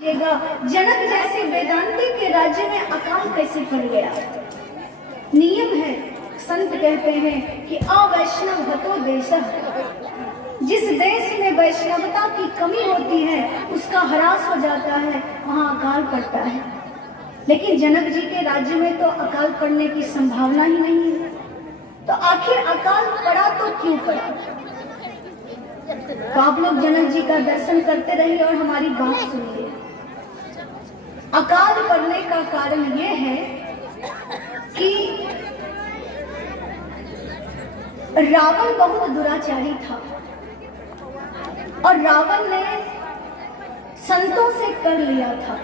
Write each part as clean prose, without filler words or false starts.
जनक जैसे वेदांती के राज्य में अकाल कैसे पड़ गया। नियम है, संत कहते हैं कि अवैष्णव हतो देशः, जिस देश में वैष्णवता की कमी होती है उसका ह्रास हो जाता है, वहाँ अकाल पड़ता है। लेकिन जनक जी के राज्य में तो अकाल पड़ने की संभावना ही नहीं है। तो आखिर अकाल पड़ा तो क्यों पड़ा? तो आप लोग जनक जी का दर्शन करते रहिए और हमारी बात सुनिए। अकाल पड़ने का कारण यह है कि रावण बहुत दुराचारी था और रावण ने संतों से कर लिया था।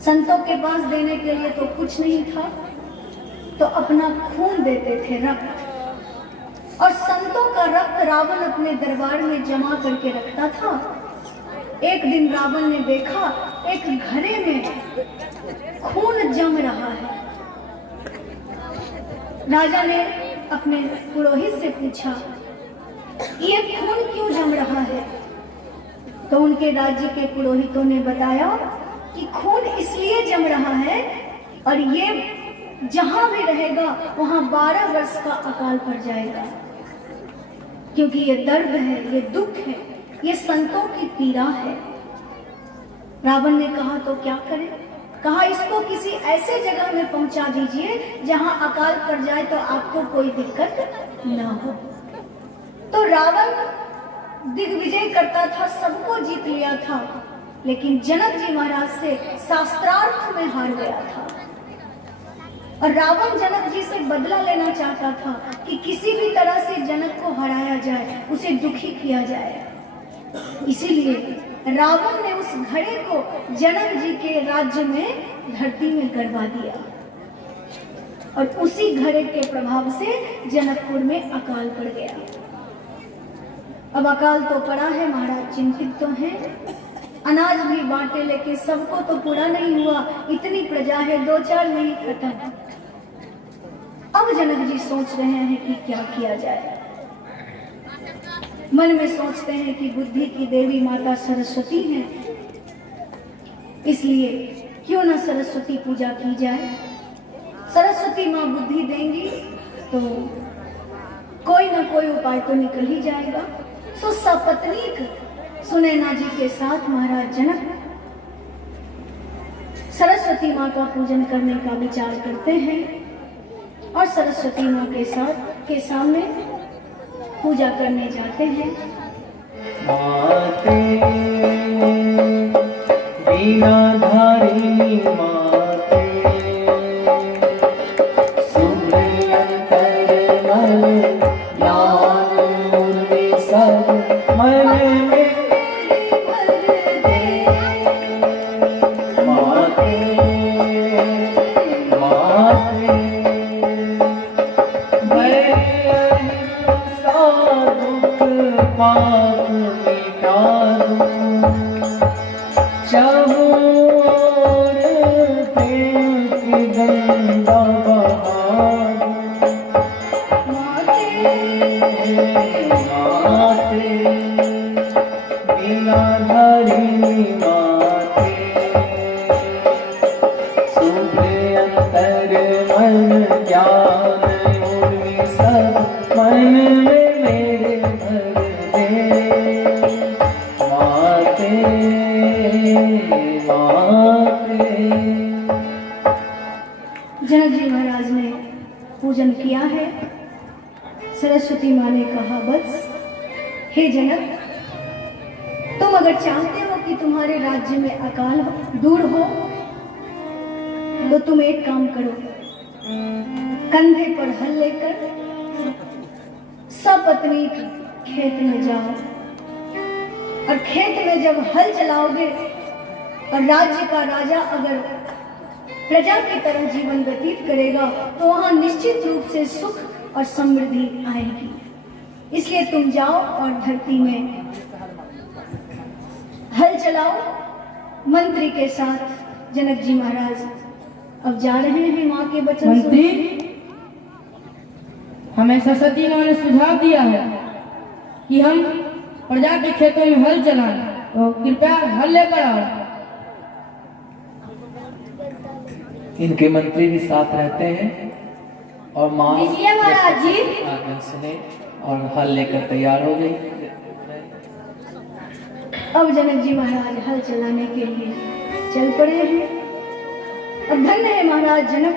संतों के पास देने के लिए तो कुछ नहीं था, तो अपना खून देते थे, रक्त। और संतों का रक्त रावण अपने दरबार में जमा करके रखता था। एक दिन रावण ने देखा एक घड़े में खून जम रहा है। राजा ने अपने पुरोहित से पूछा, ये खून क्यों जम रहा है? तो उनके राज्य के पुरोहितों ने बताया कि खून इसलिए जम रहा है और ये जहां भी रहेगा वहां 12 वर्ष का अकाल पड़ जाएगा, क्योंकि ये दर्द है, ये दुख है, ये संतों की पीड़ा है। रावण ने कहा तो क्या करें? कहा इसको किसी ऐसे जगह में पहुंचा दीजिए जहां अकाल पड़ जाए तो आपको कोई दिक्कत न हो। तो रावण दिग्विजय करता था, सबको जीत लिया था, लेकिन जनक जी महाराज से शास्त्रार्थ में हार गया था। और रावण जनक जी से बदला लेना चाहता था कि किसी भी तरह से जनक को हराया जाए, उसे दुखी किया जाए। इसीलिए रावण ने उस घड़े को जनक जी के राज्य में धरती में गड़वा दिया और उसी घड़े के प्रभाव से जनकपुर में अकाल पड़ गया। अब अकाल तो पड़ा है, महाराज चिंतित तो हैं, अनाज भी बांटे, लेकिन सबको तो पूरा नहीं हुआ। इतनी प्रजा है, 2-4 नहीं खत्म। अब जनक जी सोच रहे हैं कि क्या किया जाए। मन में सोचते हैं कि बुद्धि की देवी माता सरस्वती है, इसलिए क्यों ना सरस्वती पूजा की जाए। सरस्वती माँ बुद्धि देंगी तो कोई ना कोई उपाय तो निकल ही जाएगा। सो सपत्नीक सुनैना जी के साथ महाराज जनक सरस्वती माँ का पूजन करने का विचार करते हैं और सरस्वती माँ के सामने पूजा करने जाते हैं। माते वीणाधारिणी माते सुमरि अंतरमल ज्ञान मुरली सब मन में भर दे। माते माते पाप मिटा दूं, चाहूं और प्रेम की गंगा बहा दूं। माते माते वीणाधारिणी माते शुभ्र अंतर मन ज्ञान मुरली सब मन में जनक जी महाराज ने पूजन किया है। सरस्वती माँ ने कहा, बस हे जनक, तुम अगर चाहते हो कि तुम्हारे राज्य में अकाल दूर हो तो तुम एक काम करो, कंधे पर हल लेकर सपत्नी खेत में जाओ और खेत में जब हल चलाओगे और राज्य का राजा अगर प्रजा की तरह जीवन व्यतीत करेगा तो वहां निश्चित रूप से सुख और समृद्धि आएगी। इसलिए तुम जाओ और धरती में हल चलाओ। मंत्री के साथ जनक जी महाराज अब जा रहे हैं माँ के वचन। मंत्री, हमें सरस्वती माँ ने सुझाव दिया है कि हम प्रजा के खेतों में हल चलाएं, तो कृपया हल लेकर आओ। इनके मंत्री भी साथ रहते हैं और माँ लीजिए महाराज जी। आज्ञा सुने और हल लेकर तैयार हो गई। अब जनक जी महाराज हल चलाने के लिए चल पड़े हैं। अब धन्य है महाराज जनक,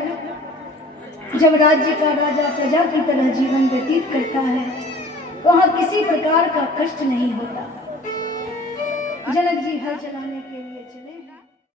जब राज्य का राजा प्रजा की तरह जीवन व्यतीत करता है वहाँ किसी प्रकार का कष्ट नहीं होता। जनक जी हल चलाने